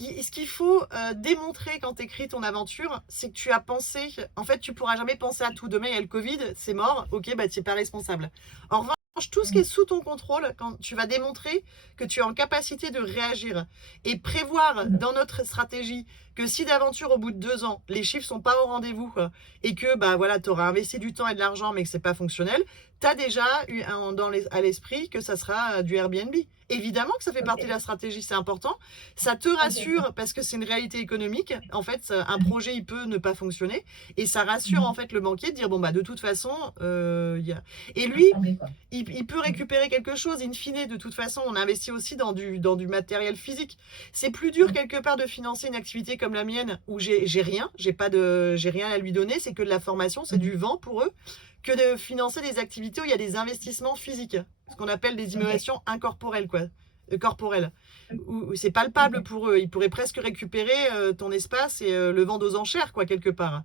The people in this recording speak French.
Ce qu'il faut démontrer quand tu écris ton aventure, c'est que tu as pensé. En fait, tu pourras jamais penser à tout. Demain, il y a le Covid, c'est mort. Ok, bah, tu n'es pas responsable. En revanche, tout ce qui est sous ton contrôle, quand tu vas démontrer que tu es en capacité de réagir et prévoir dans notre stratégie que si d'aventure, au bout de 2 ans, les chiffres sont pas au rendez-vous et que bah, voilà, tu auras investi du temps et de l'argent mais que c'est pas fonctionnel, tu as déjà eu à l'esprit que ça sera du Airbnb. Évidemment que ça fait partie de la stratégie, c'est important. Ça te rassure parce que c'est une réalité économique. En fait, un projet, il peut ne pas fonctionner. Et ça rassure en fait le banquier de dire, bon, bah de toute façon, et lui, il peut récupérer quelque chose. In fine, de toute façon, on investit aussi dans du matériel physique. C'est plus dur quelque part de financer une activité comme la mienne où j'ai rien, j'ai rien à lui donner. C'est que de la formation, c'est du vent pour eux, que de financer des activités où il y a des investissements physiques, ce qu'on appelle des innovations incorporelles, quoi, corporelles, où c'est palpable pour eux. Ils pourraient presque récupérer ton espace et le vendre aux enchères, quoi, quelque part.